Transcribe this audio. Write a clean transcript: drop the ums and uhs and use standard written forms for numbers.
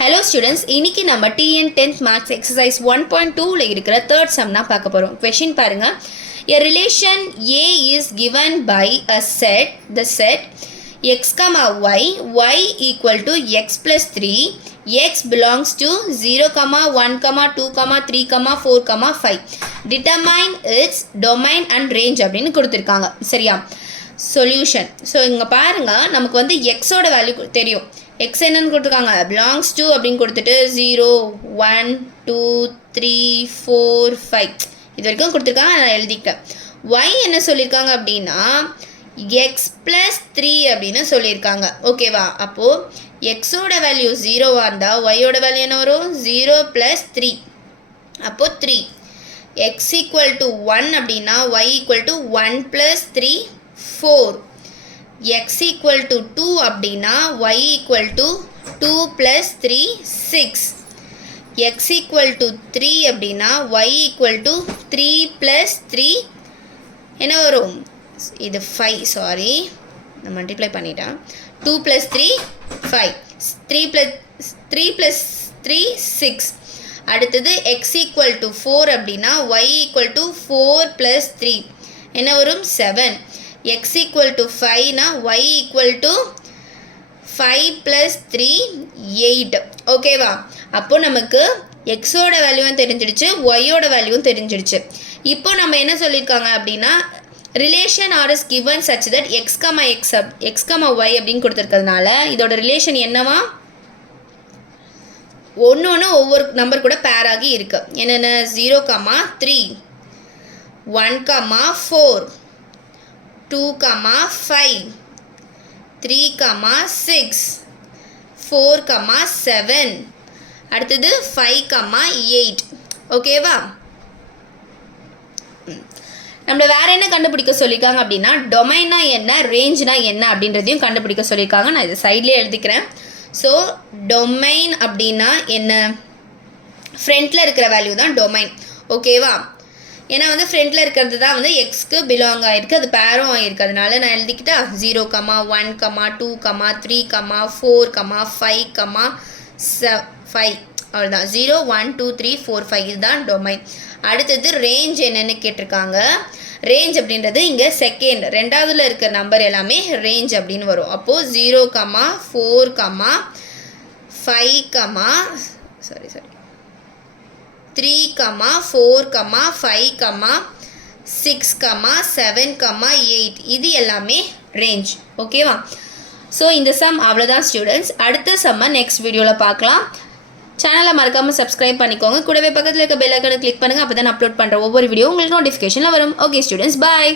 Hello students, இன்னைக்கு நம்ம TN 10th Maths exercise 1.2ல இருக்கிற third sum தான் பார்க்க போறோம். Question பாருங்க. A relation A is given by a set, the set x, y, y equal to x plus 3, x belongs to 0, 1, 2, 3, 4, 5. Determine its domain and range அப்படின்னு கொடுத்திருக்காங்க. சரியா? Solution. So இங்க பாருங்க நமக்கு வந்து x ஓட வேல்யூ தெரியும். x என்னன்னு கொடுத்துருக்காங்க belongs to அப்படின்னு கொடுத்துட்டு 0 1 2 3 4 5 இது வரைக்கும் கொடுத்துருக்காங்க. நான் எழுதிக்கிட்டேன். y என்ன சொல்லியிருக்காங்க அப்படின்னா x plus 3 அப்படின்னு சொல்லியிருக்காங்க. ஓகேவா? அப்போது எக்ஸோட வேல்யூ 0வாக இருந்தால் ஒய்யோட வேல்யூ என்ன வரும் 0 plus 3. அப்போது 3 x equal to 1 அப்படின்னா y equal to 1 plus 3 4. x equal to 2 அப்படின்னா y equal to 2 plus 3 6. x equal to 3 அப்படின்னா y equal to 3 plus 3 என்ன வரும் இது 5 சாரி நான் மல்டிப்ளை பண்ணிட்டேன் 2 plus 3 5 3 plus 3 6. அடுத்தது x equal to 4 அப்படின்னா y equal to 4 plus 3 என்ன வரும் 7. x equal to 5 na y equal to 5 plus 3 8. ஓகேவா? அப்போ நமக்கு x ஓட வேல்யூவும் தெரிஞ்சிடுச்சு y ஓட வேல்யூவும் தெரிஞ்சிடுச்சு. இப்போ நம்ம என்ன சொல்லியிருக்காங்க அப்படின்னா relation R is given such that x, y அப்படின்னு கொடுத்துருக்கிறதுனால இதோட ரிலேஷன் என்னவா ஒன்று ஒவ்வொரு நம்பர் கூட பேர் ஆகி இருக்கு. என்னென்ன 0, 3 1, 4 2, 5 3, 6 4, 7 அடுத்தது 5, 8. ஓகேவா? நம்மள வேற என்ன கண்டுபிடிக்க சொல்லியிருக்காங்க அப்படின்னா டொமைனா என்ன ரேஞ்ச்னா என்ன அப்படின்றதையும் கண்டுபிடிக்க சொல்லியிருக்காங்க. நான் இது சைட்லேயே எழுதிக்கிறேன். ஸோ டொமைன் அப்படின்னா என்ன ஃப்ரண்ட்டில் இருக்கிற வேல்யூ தான் டொமைன். ஓகேவா? ஏன்னா வந்து ஃப்ரண்ட்டில் இருக்கிறது தான் வந்து எக்ஸ்க்கு பிலாங் ஆகிருக்கு, அது பேரும் ஆகிருக்கு. அதனால நான் எழுதிக்கிட்டா 0, 1, 2, 3, 4, 5, 5 அவ்வளோதான். 0, 1, 2, 3, 4, 5 இதுதான் டொமைன். அடுத்தது ரேஞ்ச் என்னென்னு கேட்டிருக்காங்க. ரேஞ்ச் அப்படின்றது இங்கே செகண்ட் ரெண்டாவதுல இருக்கிற நம்பர் எல்லாமே ரேஞ்ச் அப்படின்னு வரும். அப்போது 0, 4, 5, 3, 4, 5, 6, 7, 8 இது எல்லாமே ரேஞ்ச். ஓகேவா? ஸோ இந்த சம் அவ்வளோதான் ஸ்டூடெண்ட்ஸ். அடுத்த சம்மை நெக்ஸ்ட் வீடியோவில் பார்க்கலாம். சேனலை மறக்காமல் சப்ஸ்கிரைப் பண்ணிக்கோங்க. கூடவே பக்கத்தில் இருக்க பெல் ஐக்கானை கிளிக் பண்ணுங்கள். அப்போ தான் அப்லோட் பண்ணுற ஒவ்வொரு வீடியோ உங்களுக்கு நோட்டிஃபிகேஷனில் வரும். ஓகே ஸ்டூடெண்ட்ஸ், பாய்.